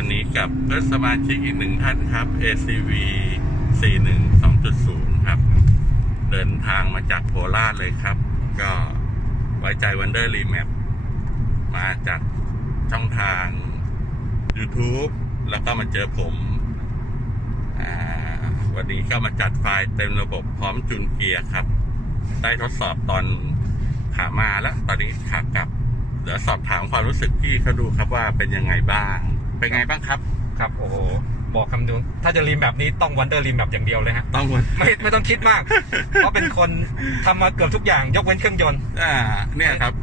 วันนี้กับเพื่อนสมาชิกอีกหนึ่งท่านครับ ACV 412.0 ครับ เดินทางมาจากโคราชเลยครับ ก็ไว้ใจ Wonder Remap มาจากช่องทาง YouTube แล้วก็มาเจอผมอ่าวันนี้ก็มาจัดไฟล์เต็มระบบพร้อมจูนเกียร์ครับ ได้ทดสอบตอนขามาแล้ว ตอนนี้ขากลับเดี๋ยวสอบถามความรู้สึกพี่เขาดูครับว่าเป็นยังไงบ้าง เป็นไงบ้างครับ ครับโอ้โหบอกคำเดียวถ้าจะรีมแบบนี้ต้องวันเดอร์รีมแบบอย่างเดียวเลยฮะต้องไม่ไม่ต้องคิดมาก เพราะเป็นคนทำมาเกือบทุกอย่างยกเว้นเครื่องยนต์อ่าเนี่ยครับ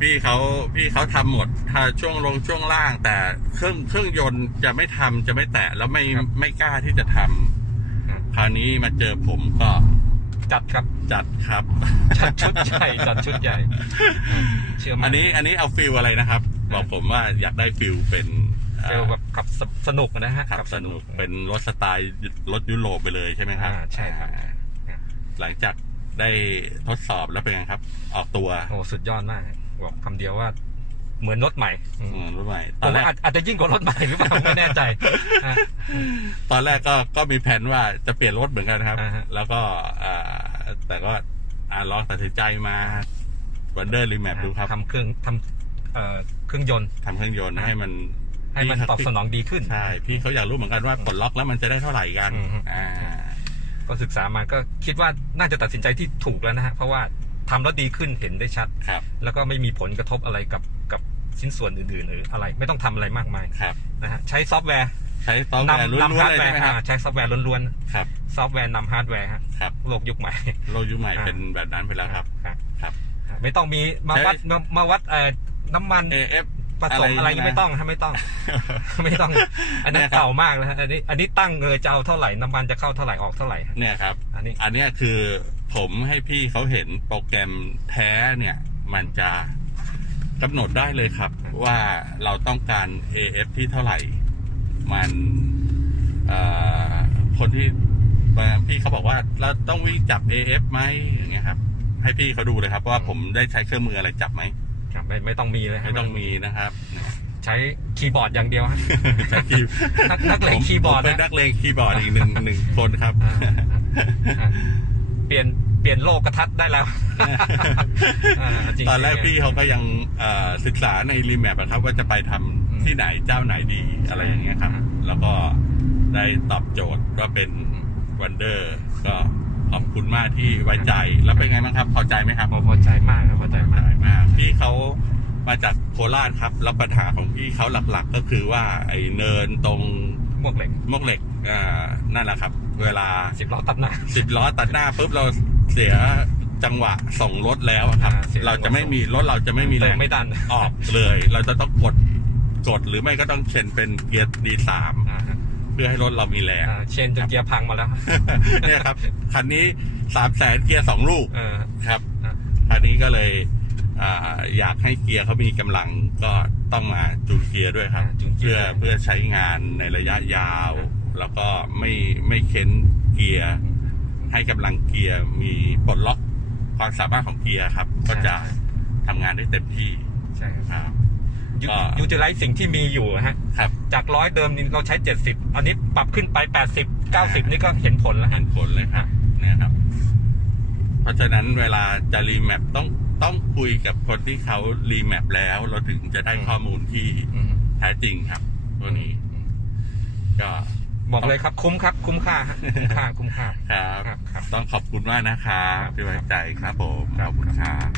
พี่เขาพี่เขาทำหมดถ้าช่วงลงช่วงล่าง แต่เครื่องเครื่องยนต์จะไม่ทำจะไม่แตะแล้วไม่ไม่กล้าที่จะทำคราวนี้มาเจอผมก็จัดครับจัดครับจัดชุดใหญ่จัดชุดใหญ่เชื่อมัอันนี้อันนี้เอาฟิลอะไรนะครับ บอกผมว่าอยากได้ฟิลเป็นอ่า เฟลแบบขับสสนุกนะฮะขับสนุกเป็นรถสไตล์รถยุโรปไปเลยใช่ไหมครับอ่าใช่ครับอ่าหลังจากได้ทดสอบแล้วเป็นไงครับ ออกตัวโอ้สุดยอดมาก บอกคำเดียวว่าเหมือนรถใหม่อืมอืมรถใหม่ตผอนมแรว่ากอาจอาจจะยิ่งกว่ารถใหม่หรือเปล่าไม่แน่ใจอะตอนแรกก็ก็มีแผนว่าจะเปลี่ยนรถเหมือนกันครับอ่าฮะแล้วก็อ่าแต่ก็อ่าลองตัดสินใจมาวันเดอร์รีแมปดูครับทำเครื่องทำเอ่อเครื่องยนต์ทำเครื่องยนต์อ่าให้มัน ให้มันพี่ตอบสนองดีขึ้น ใช่ พี่เขาอยากรู้เหมือนกันว่าปลดล็อกแล้วมันจะได้เท่าไหร่กันอืม อ่าก็ศึกษามาก็คิดว่าน่าจะตัดสินใจที่ถูกแล้วนะฮะ เพราะว่าทำแล้วดีขึ้นเห็นได้ชัด ครับแล้วก็ไม่มีผลกระทบอะไรกับกับชิ้นส่วนอื่นๆ หรืออะไรไม่ต้องทำอะไรมากมายครับ นะฮะใช้ซอฟต์แวร์ใช้ซอฟต์แวร์นำล้วนนำๆฮาร์ดเลยแวใช่ร์ไหมครับ อ่าใช้ซอฟต์แวร์ล้วนครับ ๆซอฟต์แวร์นำฮาร์ดแวร์ฮะครับ โลกยุคใหม่โลกยุคใหม่อ่าเป็นแบบนั้นไปแล้วครับ ครับ ครับ ไม่ต้องมีมาใช้วัดมามาวัดเอ่อน้ำมัน AF ผสมอะไรไม่ต้องฮะไม่ต้อง ไม่ต้อง อันนั้นเนี่ยครับเก่ามากแล้วฮะอันนี้อันนี้ตั้งเลยจะเอาเท่าไหร่น้ำมันจะเข้าเท่าไหร่ออกเท่าไหร่เนี่ยครับ อันนี้อันเนี้ยคือผมให้พี่เขาเห็นโปรแกรมแท้เนี่ย มันจะกำหนดได้เลยครับ ว่าเราต้องการ AF ที่เท่าไหร่ มันเอ่อคนที่บางพี่เขาบอกว่าเราต้องวิ่งจับ AF ไหมอย่างเงี้ยครับ ให้พี่เขาดูเลยครับ ว่าผมได้ใช้เครื่องมืออะไรจับไหม ครับไม่ไม่ต้องมีเลยฮะไม่ต้องมีนะครับ ใช้คีย์บอร์ดอย่างเดียวฮะใช้คีย์นักนักเลงผมคีย์บอร์ดผมเป็นนะนักเลงคีย์บอร์ดอีกหนึ่งหนึ่งคนครับอ่าอ่าเปลี่ยนเปลี่ยนโลกกระทัดได้แล้วาจงๆตอนแรกพี่เขาก็ยังเอ่อศึกษาในรีแมปครับว่าจะไปทำอืมที่ไหนเจ้าไหนดีอะไรอย่างเงี้ยครับอืมแล้วก็ได้ตอบโจทย์ว่าเป็นวันเดอร์ก็ ขอบคุณมากที่ไว้ใจแล้วเป็นไงบ้างครับ พอใจไหมครับโอ้พอใจมากครับพอใจพอมาใจกมากพี่เขามาจากโคราชครับ แล้วปัญหาของพี่เขาหลักๆ ก็คือว่าไอ้เนินตรงมวกเหล็กมวกเหล็กอ่านั่นแหละครับ เวลาสิบล้อตัดหน้าสิบล้อตัดหน้าปุ๊บเราเสียจังหวะส่งรถแล้วอะครับอ่าเสียเราจะไม่มีรถเราจะไม่มีแรเติงไม่ดันออกเลย เราจะต้องกดกดหรือไม่ก็ต้องเชนเป็นเกียร์ดีสามอ่าฮะเพื่อให้รถเรามีแรงอ่าเชนจนเกียร์พังมาแล้ว เนี่ยครับคันนี้สามแสนเกียร์สองลูกเออ ครับอะ คันนี้ก็เลยอ่าอยากให้เกียร์เขามีกำลังก็ต้องมาจูนเกียร์ด้วยครับอ่าจูนเกีเพื่ยอร์เพื่อใช้งานในระยะยาว แล้วก็ไม่ไม่เค้นเกียร์ ให้กำลังเกียร์มีปลดล็อกความสามารถของเกียร์ครับ ก็จะทำงานได้เต็มที่ใช่ครับ ครับ ยูก็ยูจะไลท์สิ่งที่มีอยู่อะฮะ ครับจากร้อยเดิมนี่เราใช้เจ็ดสิบอันนี้ปรับขึ้นไปแปดสิบเก้าสิบนี่ก็เห็นผลแล้วเห็ฮะนผลเลยครับเนี่ยครับ เพราะฉะนั้นเวลาจะรีแมปต้องต้องคุยกับคนที่เขารีแมปแล้ว เราถึงจะได้ข้อมูลที่อืมแท้จริงครับตัวนี้ ก็ บอกเลยครับคุ้มครับ คุ้มค่าฮะคุ้มค่าคุ้มค่า ครับ ครับครับต้องขอบคุณมากนะครับครับ ที่ไว้ใจครับผมครัขบอบคุณครับ